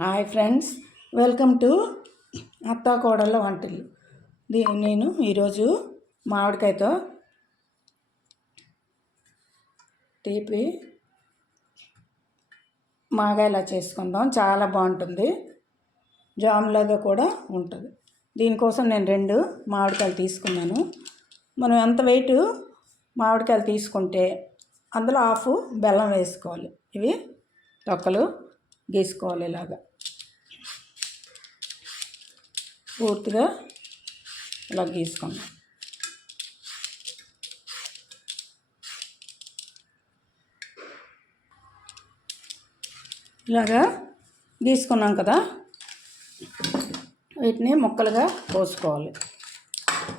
Hi friends welcome to అత్తా కోడళ్ళ వంటలు దీ నేను ఈరోజు మామిడికాయతో తీపి మాగాయలా చేసుకుందాం. చాలా బాగుంటుంది. జామ్లాగా కూడా ఉంటుంది. దీనికోసం నేను రెండు మామిడికాయలు తీసుకున్నాను. మనం ఎంత వెయిట్ మామిడికాయలు తీసుకుంటే అందులో హాఫ్ బెల్లం వేసుకోవాలి. ఇవి తొక్కలు. గీసుకోవాలి ఇలాగా. పూర్తిగా ఇలా గీసుకున్నాం ఇలాగా గీసుకున్నాం కదా? వీటిని ముక్కలుగా కోసుకోవాలి.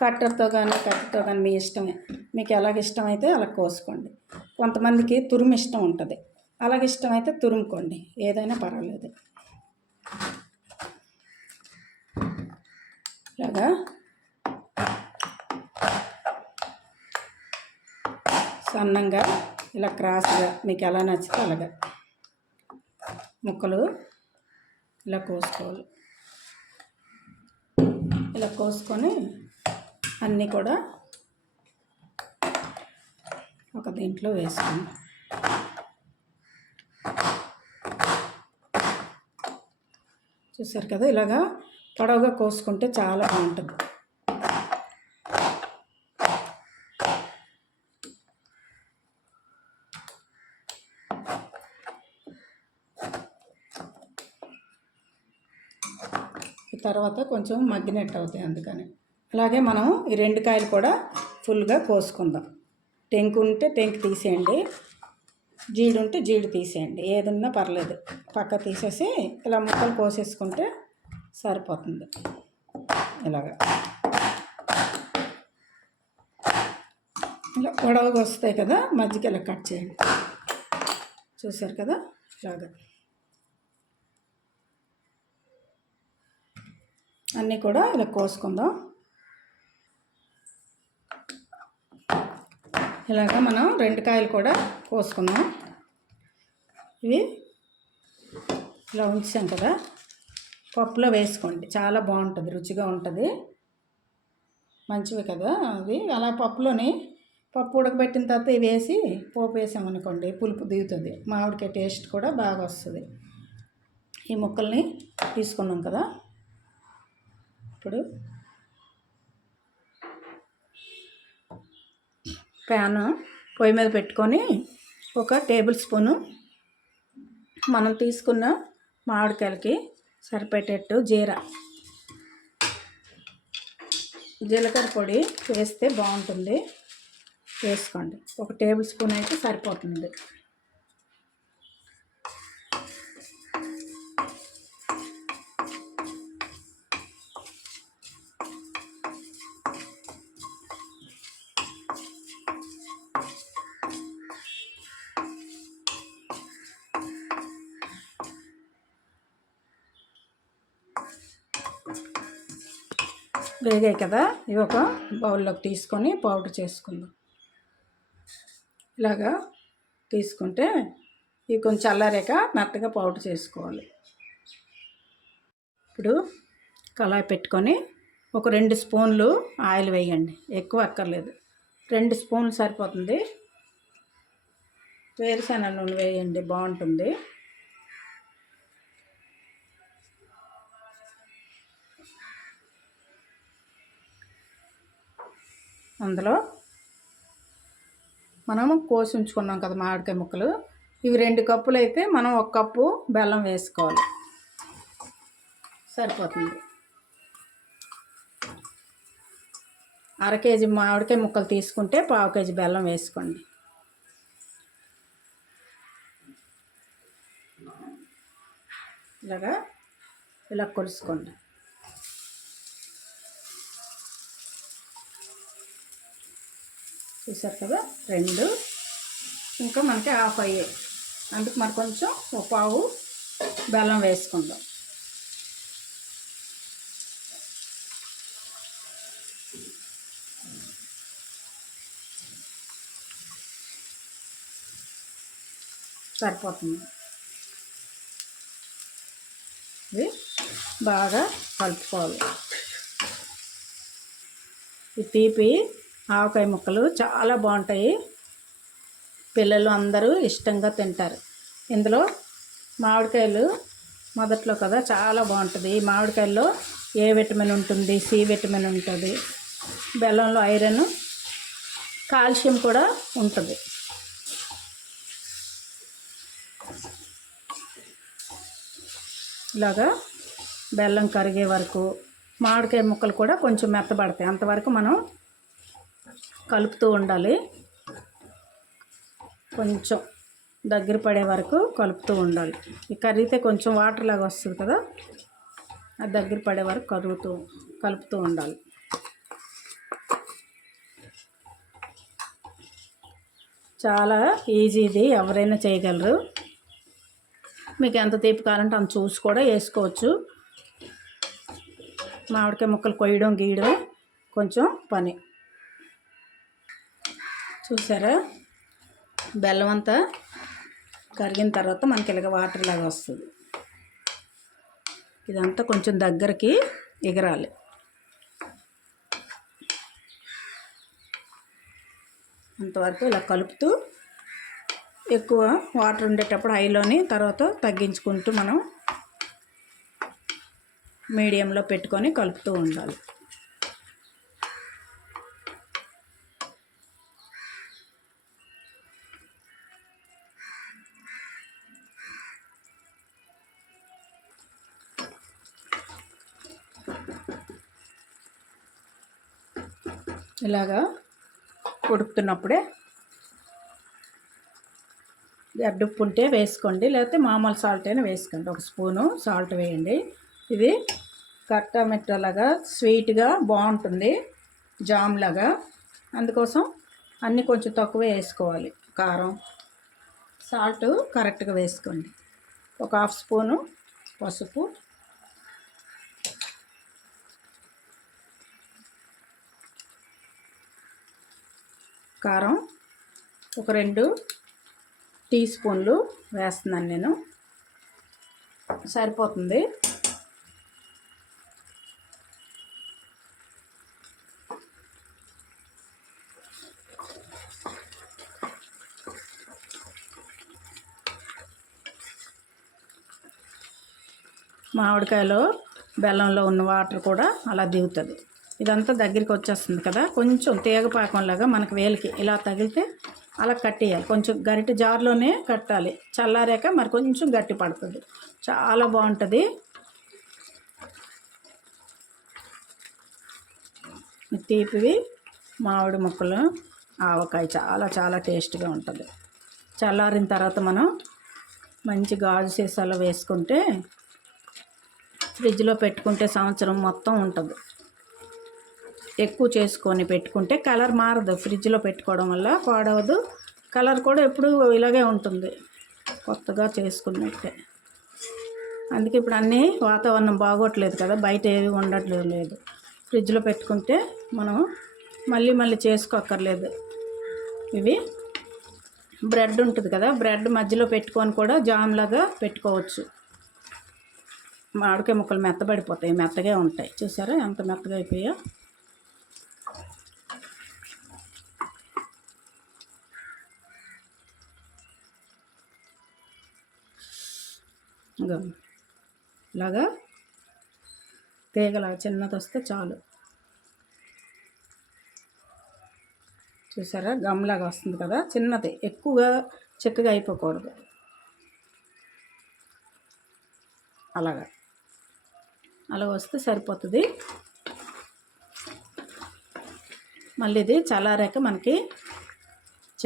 కట్టర్తో కానీ కట్టర్తో కానీ మీ ఇష్టమే. మీకు ఎలాగ ఇష్టమైతే అలా కోసుకోండి. కొంతమందికి తురుము ఇష్టం ఉంటుంది. అలాగే ఇష్టమైతే తురుముకోండి. ఏదైనా పర్వాలేదు. ఇలాగా. సన్నంగా ఇలా క్రాస్గా మీకు ఎలా నచ్చితే అలాగా. ముక్కలు ఇలా కోసుకోవాలి. ఇలా కోసుకొని అన్నీ కూడా ఒక దీంట్లో వేసుకోండి చూసారు కదా ఇలాగా పొడవుగా కోసుకుంటే చాలా బాగుంటుంది. తర్వాత కొంచెం మగ్గినట్టు అవుతాయి అందుకని. అలాగే మనం ఈ రెండు కాయలు కూడా ఫుల్గా కోసుకుందాం. టెంకు ఉంటే టెంక్ తీసేయండి. జీడి ఉంటే జీడి తీసేయండి. ఏదున్నా పర్లేదు. పక్క తీసేసి ఇలా ముక్కలు కోసేసుకుంటే సరిపోతుంది. ఇలాగా. ఇలా పొడవుగా వస్తాయి కదా మధ్యకి ఇలా కట్ చేయండి. చూసారు కదా? ఇలాగా. అన్నీ కూడా ఇలా కోసుకుందాం. ఇలాగ మనం రెండు కాయలు కూడా కోసుకుందాం. ఇవి ఇలా ఉంచాం కదా. పప్పులో వేసుకోండి. చాలా బాగుంటుంది రుచిగా ఉంటుంది. మంచివి కదా అది అలా పప్పులోని పప్పు ఉడకబెట్టిన తర్వాత ఇవి వేసి పోపు వేసామనుకోండి పులుపు దిగుతుంది. మామిడికాయ టేస్ట్ కూడా బాగా వస్తుంది. ఈ ముక్కల్ని తీసుకున్నాం కదా. ఇప్పుడు ప్యాన్ పొయ్యి మీద పెట్టుకొని ఒక టేబుల్ స్పూను మనం తీసుకున్న మామిడికాయలకి సరిపెట్టేట్టు జీర. జీలకర్ర పొడి వేస్తే బాగుంటుంది. వేసుకోండి. ఒక టేబుల్ స్పూన్ అయితే సరిపోతుంది. వేగాయి కదా? ఇవి ఒక బౌల్లోకి తీసుకొని పౌడర్ చేసుకుందాం. ఇలాగా తీసుకుంటే ఇవి కొంచెం చల్లారాక మెత్తగా పౌడర్ చేసుకోవాలి. ఇప్పుడు కళాయి పెట్టుకొని ఒక రెండు స్పూన్లు ఆయిల్ వేయండి. ఎక్కువ అక్కర్లేదు. రెండు స్పూన్లు సరిపోతుంది. వేరుశెనగ నూనె వేయండి. బాగుంటుంది. అందులో మనము కోసి ఉంచుకున్నాం కదా మామిడికాయ ముక్కలు. ఇవి రెండు కప్పులు అయితే మనం ఒక కప్పు బెల్లం వేసుకోవాలి. సరిపోతుంది. అర కేజీ మామిడికాయ ముక్కలు తీసుకుంటే పావు కేజీ బెల్లం వేసుకోండి. ఇలాగా ఇలా కొలుసుకోండి. చూసారు కదా? రెండు. ఇంకా మనకి హాఫ్ అయ్యాయి. అందుకు మరి కొంచెం ఒక పావు బెల్లం వేసుకుందాం. సరిపోతుంది. ఇది బాగా కలుపుకోవాలి. ఈ తీపి ఆవకాయ ముక్కలు చాలా బాగుంటాయి. పిల్లలు అందరూ ఇష్టంగా తింటారు. ఇందులో మామిడికాయలు మొదట్లో కదా చాలా బాగుంటుంది. ఈ మామిడికాయల్లో ఏ విటమిన్ ఉంటుంది? సి విటమిన్ ఉంటుంది. బెల్లంలో ఐరన్ కాల్షియం కూడా ఉంటుంది. ఇలాగా బెల్లం కరిగే వరకు మామిడికాయ ముక్కలు కూడా కొంచెం మెత్తబడతాయి. అంతవరకు మనం కలుపుతూ ఉండాలి. కొంచెం దగ్గర పడే వరకు కలుపుతూ ఉండాలి. ఈ కరిగితే కొంచెం వాటర్ లాగా వస్తుంది కదా అది దగ్గర పడే వరకు కరుగుతూ కలుపుతూ ఉండాలి. చాలా ఈజీ ఇది ఎవరైనా చేయగలరు. మీకు ఎంత తీపి కావాలంటే అంత చూసి కూడా వేసుకోవచ్చు. మామిడికాయ ముక్కలు కొయ్యడం గీయడం కొంచెం పని. చూసారా? బెల్లం అంతా కరిగిన తర్వాత మనకి ఇలాగ వాటర్ లాగా వస్తుంది. ఇదంతా కొంచెం దగ్గరికి ఎగరాలి. అంతవరకు ఇలా కలుపుతూ ఎక్కువ వాటర్ ఉండేటప్పుడు హైలోని తర్వాత తగ్గించుకుంటూ మనం మీడియంలో పెట్టుకొని కలుపుతూ ఉండాలి. ఇలాగా ఉడుకుతున్నప్పుడే గడ్డుప్పు ఉంటే వేసుకోండి లేకపోతే మామూలు సాల్ట్ అయినా వేసుకోండి. ఒక స్పూను సాల్ట్ వేయండి. ఇది కట్ట మిట్టలాగా స్వీట్గా బాగుంటుంది జామ్ లాగా. అందుకోసం అన్నీ కొంచెం తక్కువ వేసుకోవాలి కారం. సాల్ట్ కరెక్ట్గా వేసుకోండి. ఒక హాఫ్ స్పూను పసుపు. కారం ఒక రెండు టీ స్పూన్లు వేస్తున్నాను నేను. సరిపోతుంది. మామిడికాయలో బెల్లంలో ఉన్న వాటర్ కూడా అలా దిగుతుంది. ఇదంతా దగ్గరికి వచ్చేస్తుంది కదా. కొంచెం తీగపాకంలాగా మనకు వేలికి ఇలా తగిలితే అలా కట్టేయాలి. కొంచెం గరిటె జార్లోనే కట్టాలి. చల్లారాక మరి కొంచెం గట్టి పడుతుంది. చాలా బాగుంటుంది. తీపివి మామిడి ముక్కలు ఆవకాయ చాలా చాలా టేస్ట్గా ఉంటుంది. చల్లారిన తర్వాత మనం మంచి గాజు సీసాలో వేసుకుంటే ఫ్రిడ్జ్లో పెట్టుకుంటే సంవత్సరం మొత్తం ఉంటుంది. ఎక్కువ చేసుకొని పెట్టుకుంటే కలర్ మారదు. ఫ్రిడ్జ్లో పెట్టుకోవడం వల్ల పాడవదు. కలర్ కూడా ఎప్పుడు ఇలాగే ఉంటుంది. కొత్తగా చేసుకున్నట్టే. అందుకే ఇప్పుడు అన్నీ వాతావరణం బాగోట్లేదు కదా. బయట ఏవి ఉండట్లేదు లేదు. ఫ్రిడ్జ్లో పెట్టుకుంటే మనం మళ్ళీ మళ్ళీ చేసుకోక్కర్లేదు. ఇవి బ్రెడ్ ఉంటుంది కదా. బ్రెడ్ మధ్యలో పెట్టుకొని కూడా జామ్ లాగా పెట్టుకోవచ్చు. మామిడికాయ ముక్కలు మెత్తబడిపోతాయి. మెత్తగా ఉంటాయి. చూసారా? ఎంత మెత్తగా అయిపోయా ఇలాగా తీగలా చిన్నది వస్తే చాలు. చూసారా? గమ్లాగా వస్తుంది కదా? చిన్నది. ఎక్కువగా చిక్కగా అయిపోకూడదు. అలాగా. అలా వస్తే సరిపోతుంది. మళ్ళీ ఇది చల్లారాక మనకి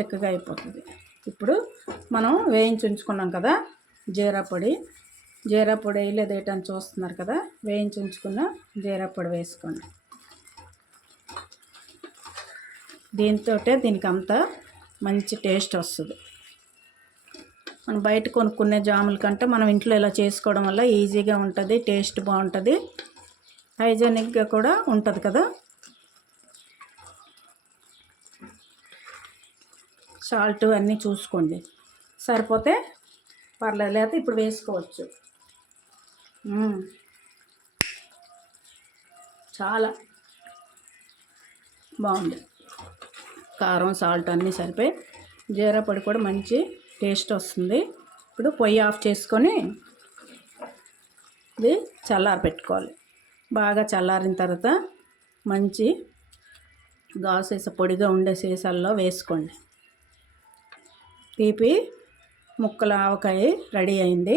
చిక్కగా అయిపోతుంది. ఇప్పుడు మనం వేయించి ఉంచుకున్నాం కదా? జీరా పొడి. జీరా పొడి వేయలేదు ఏటని చూస్తున్నారు కదా వేయించి ఉంచుకున్న జీరా పొడి వేసుకోండి. దీంతో దీనికి అంత మంచి టేస్ట్ వస్తుంది. మనం బయట కొనుక్కునే జాముల కంటే మనం ఇంట్లో ఇలా చేసుకోవడం వల్ల ఈజీగా ఉంటుంది టేస్ట్ బాగుంటుంది హైజెనిక్గా కూడా ఉంటుంది కదా. సాల్ట్ అన్నీ చూసుకోండి. సరిపోతే పర్లేదు లేకపోతే ఇప్పుడు వేసుకోవచ్చు. చాలా బాగుంది. కారం సాల్ట్ అన్నీ సరిపోయి జీరా పొడి కూడా మంచి టేస్ట్ వస్తుంది. ఇప్పుడు పొయ్యి ఆఫ్ చేసుకొని ఇది చల్లారి పెట్టుకోవాలి. బాగా చల్లారిన తర్వాత మంచి గాసేస పొడిగా ఉండే సీసాల్లో వేసుకోండి. తీపి ముక్కల ఆవకాయ రెడీ అయింది.